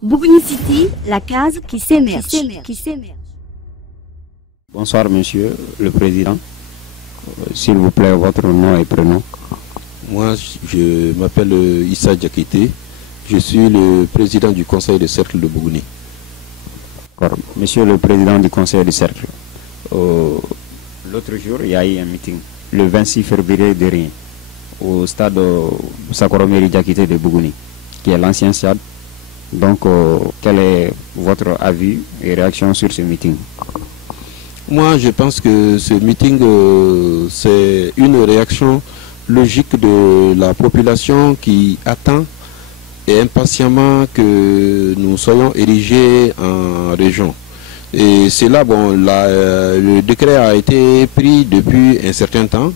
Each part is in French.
Bougouni City, la case qui s'émerge. Bonsoir Monsieur le Président. S'il vous plaît, votre nom et prénom. Moi, je m'appelle Issa Diakité. Je suis le président du conseil de cercle de Bougouni. Monsieur le Président du conseil de cercle, l'autre jour, il y a eu un meeting, le 26 février dernier, au stade Sakoromeri Diakité de Bougouni, qui est l'ancien stade. Donc, quel est votre avis et réaction sur ce meeting? Moi, je pense que ce meeting, c'est une réaction logique de la population qui attend et impatiemment que nous soyons érigés en région. Et c'est là, bon, le décret a été pris depuis un certain temps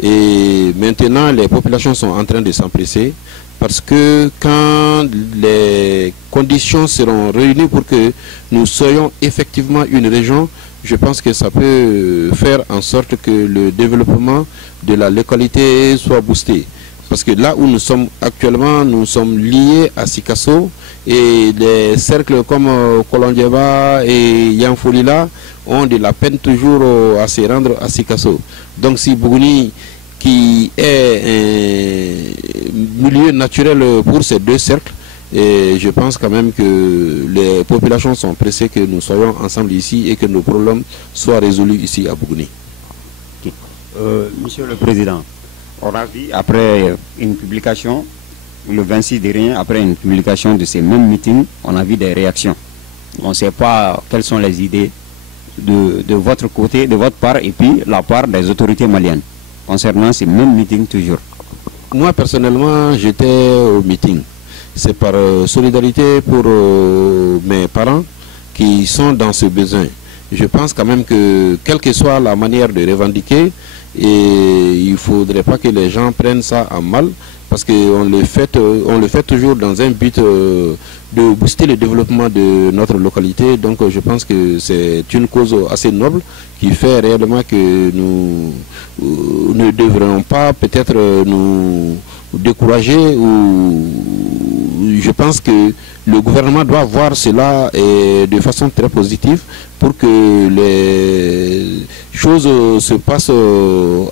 et maintenant les populations sont en train de s'empresser parce que quand les conditions seront réunies pour que nous soyons effectivement une région, je pense que ça peut faire en sorte que le développement de la localité soit boosté. Parce que là où nous sommes actuellement, nous sommes liés à Sikasso et des cercles comme Kolondieba et Yanfolila ont de la peine toujours à se rendre à Sikasso. Donc si Bougouni, qui est un milieu naturel pour ces deux cercles, et je pense quand même que les populations sont pressées que nous soyons ensemble ici et que nos problèmes soient résolus ici à Bougouni. Okay. Monsieur le Président, on a vu après une publication, le 26 dernier, après une publication de ces mêmes meetings, on a vu des réactions. On ne sait pas quelles sont les idées de votre côté, de votre part, et puis la part des autorités maliennes, concernant ces mêmes meetings toujours. Moi, personnellement, j'étais au meeting. C'est par solidarité pour mes parents qui sont dans ce besoin. Je pense quand même que, quelle que soit la manière de revendiquer, et il ne faudrait pas que les gens prennent ça en mal, parce qu'on le fait toujours dans un but de booster le développement de notre localité. Donc je pense que c'est une cause assez noble qui fait réellement que nous ne devrions pas peut-être nous décourager ou je pense que le gouvernement doit voir cela de façon très positive pour que les choses se passent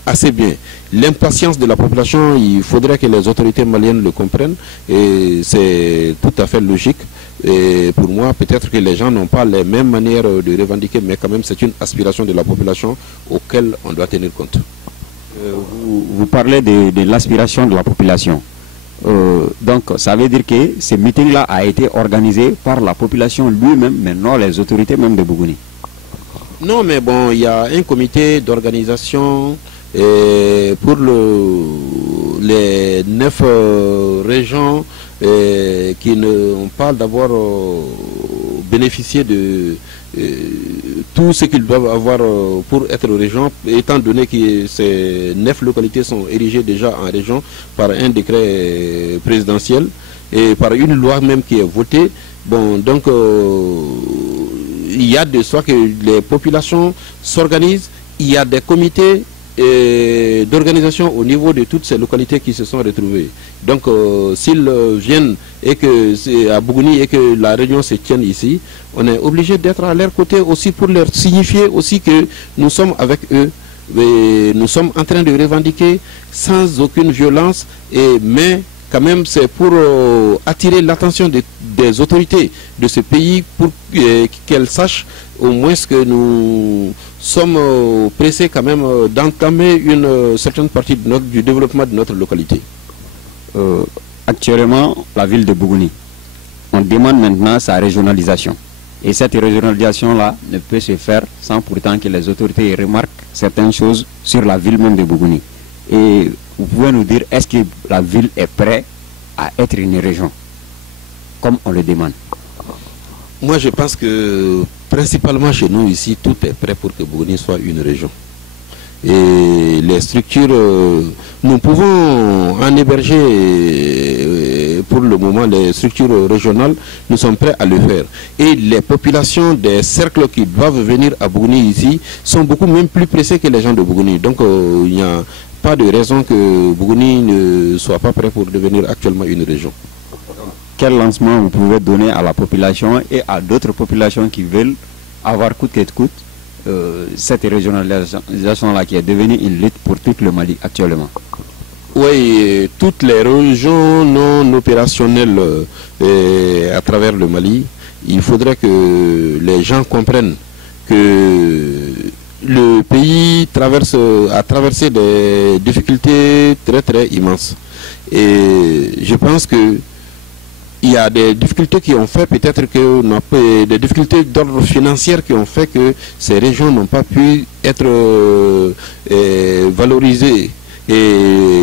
assez bien. L'impatience de la population, il faudrait que les autorités maliennes le comprennent et c'est tout à fait logique. Et pour moi, peut-être que les gens n'ont pas les mêmes manières de revendiquer, mais quand même c'est une aspiration de la population auquel on doit tenir compte. Vous parlez de l'aspiration de la population. Donc ça veut dire que ce meeting-là a été organisé par la population lui-même, mais non les autorités même de Bougouni. Non, mais bon, il y a un comité d'organisation pour les 9 régions qui n'ont pas d'avoir bénéficié de tout ce qu'ils doivent avoir pour être région, étant donné que ces 9 localités sont érigées déjà en région par un décret présidentiel et par une loi même qui est votée. Bon, donc il y a de soi que les populations s'organisent, il y a des comités d'organisation au niveau de toutes ces localités qui se sont retrouvées. Donc s'ils viennent et que c'est à Bougouni et que la réunion se tienne ici, on est obligé d'être à leur côté aussi pour leur signifier aussi que nous sommes avec eux. Et nous sommes en train de revendiquer sans aucune violence, mais quand même c'est pour attirer l'attention des autorités de ce pays pour qu'elles sachent au moins que nous sommes pressés quand même d'entamer une certaine partie du développement de notre localité. Actuellement, la ville de Bougouni, on demande maintenant sa régionalisation. Et cette régionalisation-là ne peut se faire sans pourtant que les autorités remarquent certaines choses sur la ville même de Bougouni. Et vous pouvez nous dire, est-ce que la ville est prête à être une région, comme on le demande? Moi, je pense que principalement chez nous ici, tout est prêt pour que Bougouni soit une région. Et les structures, nous pouvons en héberger pour le moment les structures régionales, nous sommes prêts à le faire. Et les populations des cercles qui doivent venir à Bougouni ici sont beaucoup même plus pressées que les gens de Bougouni. Donc il n'y a pas de raison que Bougouni ne soit pas prêt pour devenir actuellement une région. quel lancement vous pouvez donner à la population et à d'autres populations qui veulent avoir coûte que coûte cette régionalisation-là qui est devenue une lutte pour tout le Mali actuellement? Oui, toutes les régions non opérationnelles à travers le Mali, il faudrait que les gens comprennent que le pays a traversé des difficultés très immenses. Et je pense que il y a des difficultés qui ont fait peut-être que des difficultés d'ordre financier qui ont fait que ces régions n'ont pas pu être valorisées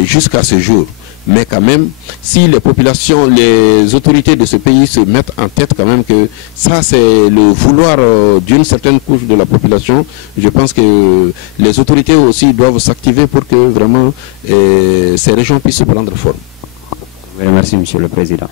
jusqu'à ce jour. Mais quand même, si les populations, les autorités de ce pays se mettent en tête quand même que ça c'est le vouloir d'une certaine couche de la population, je pense que les autorités aussi doivent s'activer pour que vraiment ces régions puissent prendre forme. Merci, Monsieur le Président.